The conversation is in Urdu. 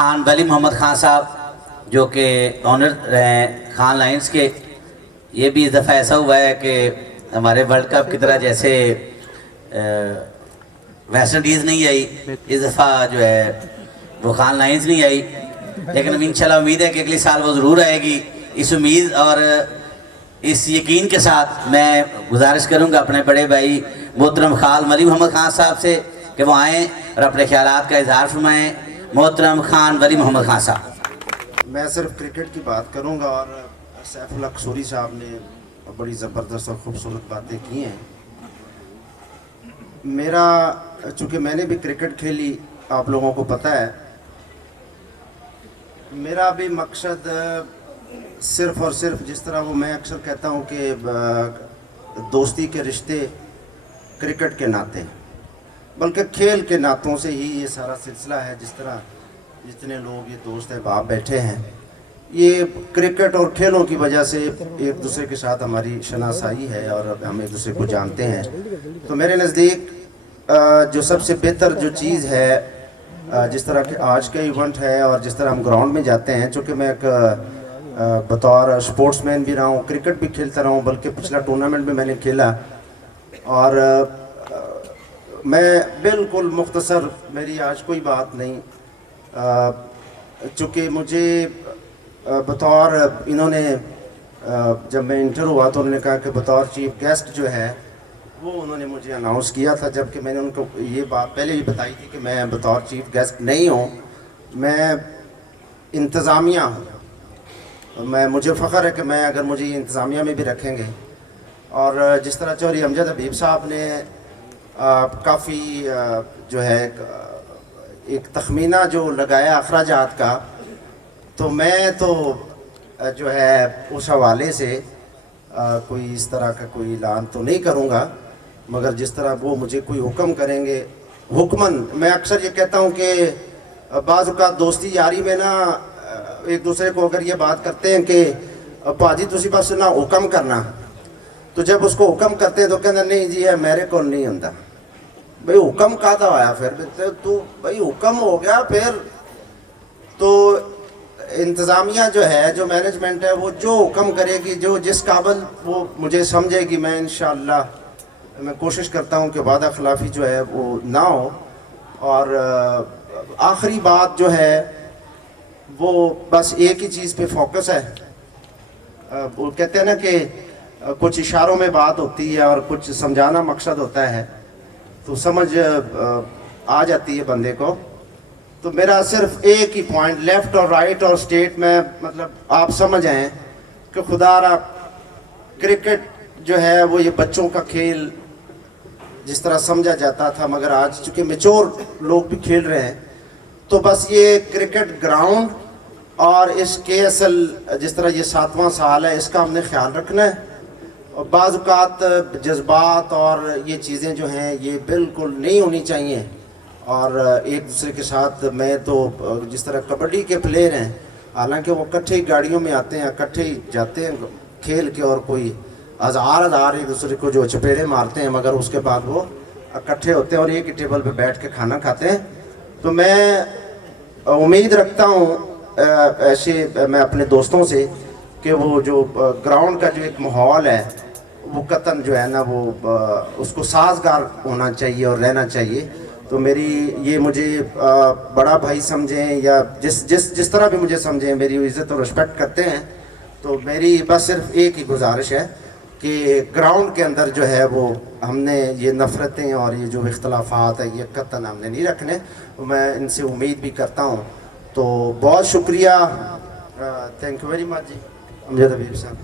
خان ولی محمد خان صاحب جو کہ آنر رہے ہیں خان لائنز کے. یہ بھی اس دفعہ ایسا ہوا ہے کہ ہمارے ورلڈ کپ کی طرح جیسے ویسٹ انڈیز نہیں آئی، اس دفعہ جو ہے وہ خان لائنز نہیں آئی، لیکن انشاءاللہ امید ہے کہ اگلے سال وہ ضرور آئے گی. اس امید اور اس یقین کے ساتھ میں گزارش کروں گا اپنے بڑے بھائی محترم خان ولی محمد خان صاحب سے کہ وہ آئیں اور اپنے خیالات کا اظہار فرمائیں. محترم خان ولی محمد خان صاحب. میں صرف کرکٹ کی بات کروں گا، اور سیف اللہ قصوری صاحب نے بڑی زبردست اور خوبصورت باتیں کی ہیں. میرا چونکہ میں نے بھی کرکٹ کھیلی، آپ لوگوں کو پتہ ہے، میرا بھی مقصد صرف اور صرف جس طرح وہ میں اکثر کہتا ہوں کہ دوستی کے رشتے کرکٹ کے ناطے، بلکہ کھیل کے ناتوں سے ہی یہ سارا سلسلہ ہے. جس طرح جتنے لوگ یہ دوست احباب بیٹھے ہیں، یہ کرکٹ اور کھیلوں کی وجہ سے ایک دوسرے کے ساتھ ہماری شناسائی ہے اور ہم ایک دوسرے کو جانتے ہیں. تو میرے نزدیک جو سب سے بہتر جو چیز ہے، جس طرح کہ آج کا ایونٹ ہے اور جس طرح ہم گراؤنڈ میں جاتے ہیں، چونکہ میں ایک بطور سپورٹس مین بھی رہا ہوں، کرکٹ بھی کھیلتا رہا ہوں، بلکہ پچھلا ٹورنامنٹ میں نے کھیلا. اور میں بالکل مختصر، میری آج کوئی بات نہیں، چونکہ مجھے بطور انہوں نے جب میں انٹر ہوا تو انہوں نے کہا کہ بطور چیف گیسٹ جو ہے وہ انہوں نے مجھے اناؤنس کیا تھا، جبکہ میں نے ان کو یہ بات پہلے ہی بتائی تھی کہ میں بطور چیف گیسٹ نہیں ہوں، میں انتظامیہ ہوں. مجھے فخر ہے کہ میں اگر مجھے یہ انتظامیہ میں بھی رکھیں گے. اور جس طرح چوہدری امجد حبیب صاحب نے کافی جو ہے ایک تخمینہ جو لگایا اخراجات کا، تو میں تو جو ہے اس حوالے سے کوئی اس طرح کا کوئی اعلان تو نہیں کروں گا، مگر جس طرح وہ مجھے کوئی حکم کریں گے حکمن. میں اکثر یہ کہتا ہوں کہ بعض اوقات دوستی یاری میں نا ایک دوسرے کو اگر یہ بات کرتے ہیں کہ پاجی تسی بس نہ حکم کرنا، تو جب اس کو حکم کرتے ہیں تو کہنا نہیں جی ہے میرے کو نہیں ہوتا. بھئی حکم کہتا ہوا پھر تو بھئی حکم ہو گیا. پھر تو انتظامیہ جو ہے، جو مینجمنٹ ہے، وہ جو حکم کرے گی، جو جس قابل وہ مجھے سمجھے گی، میں انشاءاللہ میں کوشش کرتا ہوں کہ وعدہ خلافی جو ہے وہ نہ ہو. اور آخری بات جو ہے وہ بس ایک ہی چیز پہ فوکس ہے. وہ کہتے ہیں نا کہ کچھ اشاروں میں بات ہوتی ہے اور کچھ سمجھانا مقصد ہوتا ہے، تو سمجھ آ جاتی ہے بندے کو. تو میرا صرف ایک ہی پوائنٹ، لیفٹ اور رائٹ اور اسٹیٹ میں مطلب آپ سمجھ آئیں کہ خدا را کرکٹ جو ہے وہ یہ بچوں کا کھیل جس طرح سمجھا جاتا تھا، مگر آج چونکہ میچور لوگ بھی کھیل رہے ہیں، تو بس یہ کرکٹ گراؤنڈ اور اس KSL جس طرح یہ 7واں سال ہے، اس کا ہم نے خیال رکھنا ہے. اور بعض اوقات جذبات اور یہ چیزیں جو ہیں یہ بالکل نہیں ہونی چاہیے. اور ایک دوسرے کے ساتھ میں تو جس طرح کبڈی کے پلیئر ہیں، حالانکہ وہ اکٹھے ہی گاڑیوں میں آتے ہیں، اکٹھے ہی جاتے ہیں کھیل کے، اور کوئی ہزار ایک دوسرے کو جو چپیڑے مارتے ہیں، مگر اس کے بعد وہ اکٹھے ہوتے ہیں اور ایک ہی ٹیبل پہ بیٹھ کے کھانا کھاتے ہیں. تو میں امید رکھتا ہوں ایسے میں اپنے دوستوں سے کہ وہ جو گراؤنڈ کا جو ایک ماحول ہے وہ قطعاً جو ہے نا وہ اس کو سازگار ہونا چاہیے اور رہنا چاہیے. تو میری یہ مجھے بڑا بھائی سمجھیں یا جس طرح بھی مجھے سمجھیں، میری عزت اور رسپیکٹ کرتے ہیں. تو میری بس صرف ایک ہی گزارش ہے کہ گراؤنڈ کے اندر جو ہے وہ ہم نے یہ نفرتیں اور یہ جو اختلافات ہیں یہ قطعاً ہم نے نہیں رکھنے. میں ان سے امید بھی کرتا ہوں. تو بہت شکریہ. تھینک یو ویری مچ جی امجد حبیب صاحب.